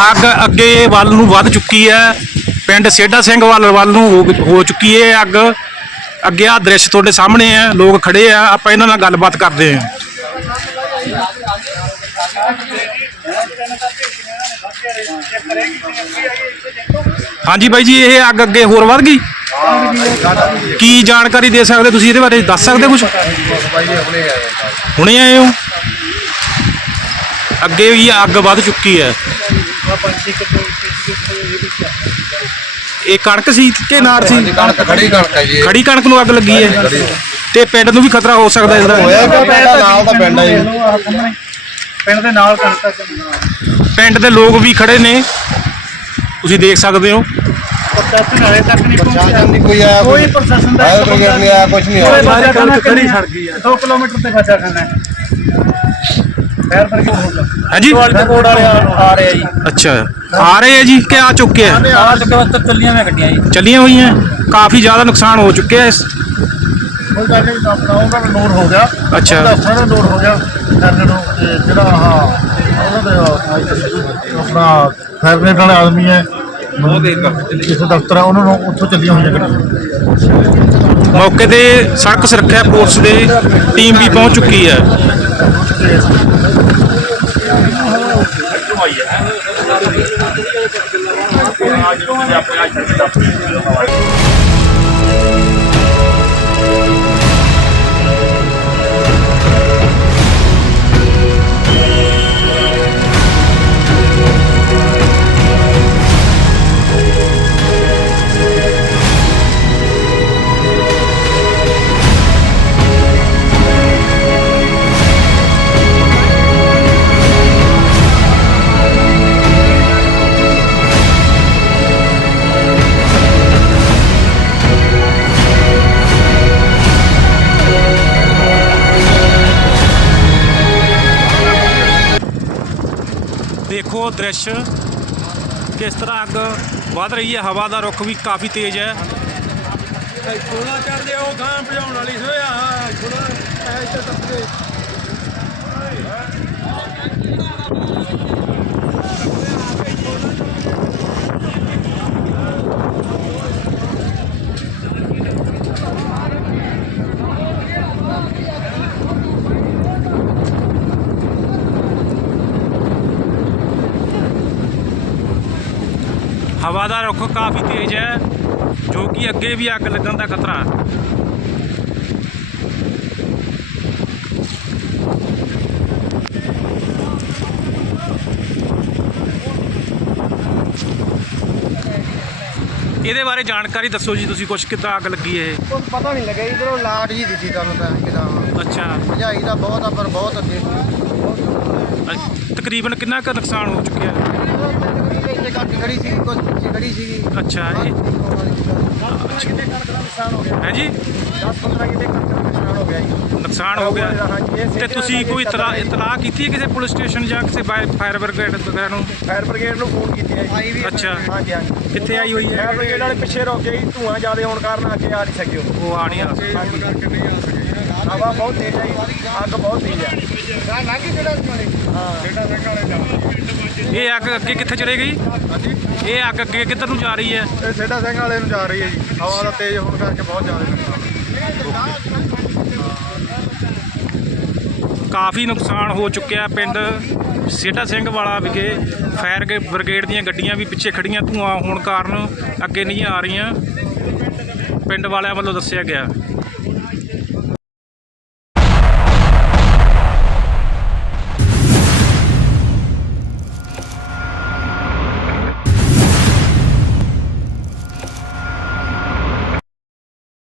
ਅੱਗ ਅੱਗੇ ਵੱਲ ਨੂੰ ਵੱਧ ਚੁੱਕੀ ਹੈ। ਪਿੰਡ ਸੇਡਾ ਸਿੰਘ ਵੱਲ ਵੱਲ ਨੂੰ ਹੋ- ਹੋ ਚੁੱਕੀ ਹੈ ਅੱਗ। ਅੱਗੇ ਆ ਦ੍ਰਿਸ਼ ਤੁਹਾਡੇ ਸਾਹਮਣੇ ਹੈ। ਲੋਕ ਖੜੇ ਆ। ਆਪਾਂ ਇਹਨਾਂ ਨਾਲ ਗੱਲਬਾਤ ਕਰਦੇ ਹਾਂ। ਹਾਂਜੀ ਬਾਈ ਜੀ, ਇਹ ਅੱਗ ਅੱਗੇ ਹੋਰ ਵੱਧ ਗਈ? ਕੀ ਜਾਣਕਾਰੀ ਦੇ ਸਕਦੇ ਤੁਸੀਂ? ਇਹਦੇ ਬਾਰੇ ਦੱਸ ਸਕਦੇ ਕੁਝ ਹੁਣੇ ਆਏ ਹੋ? ਅੱਗੇ ਵੀ ਅੱਗ ਵੱਧ ਚੁੱਕੀ ਹੈ। ਇਹ ਕਣਕ ਸੀ ਕਿ ਨਾੜ ਸੀ? ਕਣਕ ਖੜੀ ਕਣਕ ਹੈ ਜੀ। ਖੜੀ ਕਣਕ ਨੂੰ ਅੱਗ ਲੱਗੀ ਹੈ। ਤੇ ਪਿੰਡ ਨੂੰ ਵੀ ਖਤਰਾ ਹੋ ਸਕਦਾ ਇਸ ਦਾ। ਹੋਇਆ ਕਿ ਪਿੰਡ ਨਾਲ ਦਾ ਪਿੰਡ ਹੈ ਜੀ ਪਿੰਡ ਦੇ ਨਾਲ ਕਣਕਾਂ ਪਿੰਡ ਦੇ ਲੋਕ ਵੀ ਖੜੇ ਨੇ। ਤੁਸੀਂ ਦੇਖ ਸਕਦੇ ਹੋ। ਪ੍ਰਸ਼ਾਸਨ ਹਲੇ ਤੱਕ ਨਹੀਂ ਨਹੀਂ ਕੋਈ ਆਇਆ ਕੋਈ ਪ੍ਰਸ਼ਾਸਨ ਦਾ ਬ੍ਰਿਗੇਡ ਨਹੀਂ ਆਇਆ ਕੁਝ ਨਹੀਂ। ਆਇਆ ਸਾਰੇ ਕਣਕ ਖੜੀ ਸੜ ਗਈ ਆ 2 ਕਿਲੋਮੀਟਰ ਤੇ ਬਚਾ ਖਾਨਾ ਫਾਇਰ ਬ੍ਰਿਗੇਡ ਹੋ ਗਿਆ ਹਾਂਜੀ? ਵਾਲੇ ਕੋੜ ਵਾਲੇ ਆ ਰਹੇ ਆ ਜੀ। ਅੱਛਾ। ਆ ਰਹੇ ਹੈ ਜੀ ਕਿ ਆ ਚੁੱਕੇ ਆ? ਆ ਚੁੱਕੇ ਵਕਤ ਚੱਲੀਆਂ ਮੈਂ ਗੱਡੀਆਂ ਜੀ। ਚੱਲੀਆਂ ਹੋਈਆਂ। ਕਾਫੀ ਜ਼ਿਆਦਾ ਨੁਕਸਾਨ ਹੋ ਚੁੱਕਿਆ ਇਸ। ਕੋਈ ਗੱਲ ਨਹੀਂ ਆਪਣਾ ਉਹਨਾਂ ਦਾ ਲੋਡ ਹੋ ਗਿਆ। ਅੱਛਾ। ਉਹਦਾ ਸਾਰਾ ਲੋਡ ਹੋ ਗਿਆ। ਕਰਨ ਨੂੰ ਤੇ ਜਿਹੜਾ ਆਹ ਉਹਨਾਂ ਦੇ ਆਪਣਾ ਫਾਇਰ ਬ੍ਰਿਗੇਡ ਵਾਲੇ ਆਦਮੀ ਹੈ ਕਿਸੇ ਦਫ਼ਤਰ ਆ ਉਹਨਾਂ ਨੂੰ ਉੱਥੋਂ ਚੱਲੀਆਂ ਹੋਈਆਂ ਗੱਡੀਆਂ। ਮੌਕੇ ਤੇ ਸੜਕ ਸੁਰੱਖਿਆ ਫੋਰਸ ਦੇ ਟੀਮ ਵੀ ਪਹੁੰਚ ਚੁੱਕੀ ਹੈ। ਦੇਖੋ ਦ੍ਰਿਸ਼ ਕਿਸ ਤਰ੍ਹਾਂ ਅੱਗ ਵੱਧ ਰਹੀ ਹੈ? ਹਵਾ ਦਾ ਰੁੱਖ ਵੀ ਕਾਫੀ ਤੇਜ਼ ਹੈ। ਥੋੜਾ ਚੜਦੇ ਉਹ ਗਾਂ ਭਜਾਉਣ ਵਾਲੀ ਸੋਇਆ ਥੋੜਾ ਇੱਥੇ ਟੱਪਦੇ ਹਵਾ ਦਾ ਰੁਖ ਕਾਫੀ ਤੇਜ਼ ਹੈ ਜੋ ਕਿ ਅੱਗੇ ਵੀ ਅੱਗ ਲੱਗਣ ਦਾ ਖਤਰਾ ਹੈ। ਇਹਦੇ ਬਾਰੇ ਜਾਣਕਾਰੀ ਦੱਸੋ ਜੀ ਤੁਸੀਂ ਕੁਝ ਕਿੱਦਾਂ ਅੱਗ ਲੱਗੀ ਇਹ? ਕੁਝ ਪਤਾ ਨਹੀਂ ਲੱਗਿਆ ਇਧਰੋਂ ਲਾਟ ਜੀ ਦਿੱਤੀ ਤੁਹਾਨੂੰ ਤਾਂ ਕਿਦਾਂ। ਅੱਛਾ। ਭਜਾਈ ਦਾ ਬਹੁਤ ਆ ਪਰ ਬਹੁਤ ਅੱਗੇ। ਤਕਰੀਬਨ ਕਿੰਨਾ ਕੁ ਨੁਕਸਾਨ ਹੋ ਚੁੱਕਿਆ? ਇੱਥੇ ਘੱਟ ਖੜੀ ਸੀ ਕੁਝ ਪਿੱਛੇ ਖੜੀ ਸੀਗੀ ਅੱਛਾ ਇਹ ਕਿਤੇ ਕਣਕ ਦਾ ਨੁਕਸਾਨ ਹੋ ਗਿਆ ਹੈ ਜੀ? 10 15 ਕਿਤੇ ਕਣਕ ਦਾ ਨੁਕਸਾਨ ਹੋ ਗਿਆ ਜੀ। ਨੁਕਸਾਨ ਹੋ ਗਿਆ। ਹਾਂਜੀ, ਇਹ ਤੇ ਸਿੱਧੇ ਤੁਸੀਂ ਕੋਈ ਇਤਲਾ ਜੀ। ਇਤਲਾਹ ਕੀਤੀ ਹੈ ਕਿਸੇ ਪੁਲਿਸ ਸਟੇਸ਼ਨ ਜਾਂ ਕਿਸੇ ਫਾਇਰ ਬ੍ਰਿਗੇਡ ਵਗੈਰਾ ਨੂੰ ਫਾਇਰ ਬ੍ਰਿਗੇਡ ਨੂੰ ਫੋਨ ਕੀਤੀ ਹੈ ਆਈ ਵੀ ਅੱਛਾ। ਹਾਂਜੀ ਹਾਂਜੀ ਕਿੱਥੇ ਆਈ ਹੋਈ ਹੈ? ਫਾਇਰ ਬ੍ਰਿਗੇਡ ਵਾਲੇ ਪਿੱਛੇ ਰੁਕ ਗਏ ਜੀ, ਧੂਆਂ ਜ਼ਿਆਦਾ ਹੋਣ ਕਾਰਨ ਅੱਗੇ ਆ ਨਹੀਂ ਸਕੇ ਉਹ। ਆ ਨਹੀਂ ਆ ਕਰਕੇ ਨਹੀਂ ਆ? ਸਕੇ ਹਵਾ ਬਹੁਤ ਤੇਜ਼ ਹੈ ਜੀ, ਅੱਗ ਬਹੁਤ ਤੇਜ਼ ਹੈ ਲਾਗੀ ਜਿਹੜਾ ਹਾਂ ਬੇਟਾ ਸਿੰਘ ਵਾਲੇ ਜਾ ਇਹ ਅੱਗ ਅੱਗੇ ਕਿੱਥੇ ਚਲੇ ਗਈ? ਇਹ ਅੱਗ ਅੱਗੇ ਕਿੱਧਰ ਨੂੰ ਜਾ ਰਹੀ ਹੈ? ਇਹ ਸੇਡਾ ਸਿੰਘ ਵਾਲੇ ਨੂੰ ਜਾ ਰਹੀ ਹੈ ਜੀ। ਹਵਾ ਦਾ ਤੇਜ਼ ਹੋਣ ਕਰਕੇ ਬਹੁਤ ਜ਼ਿਆਦਾ ਨੁਕਸਾਨ ਕਾਫੀ ਨੁਕਸਾਨ ਹੋ ਚੁੱਕਿਆ ਪਿੰਡ ਸੇਠਾ ਸਿੰਘ ਵਾਲਾ ਵਿਖੇ। ਫਾਇਰ ਗੇ- ਬ੍ਰਿਗੇਡ ਦੀਆਂ ਗੱਡੀਆਂ ਵੀ ਪਿੱਛੇ ਖੜੀਆਂ ਧੂਆਂ ਹੋਣ ਕਾਰਨ ਅੱਗੇ ਨਹੀਂ ਆ ਰਹੀਆਂ। ਪਿੰਡ ਵਾਲਿਆਂ ਵੱਲੋਂ ਦੱਸਿਆ ਗਿਆ।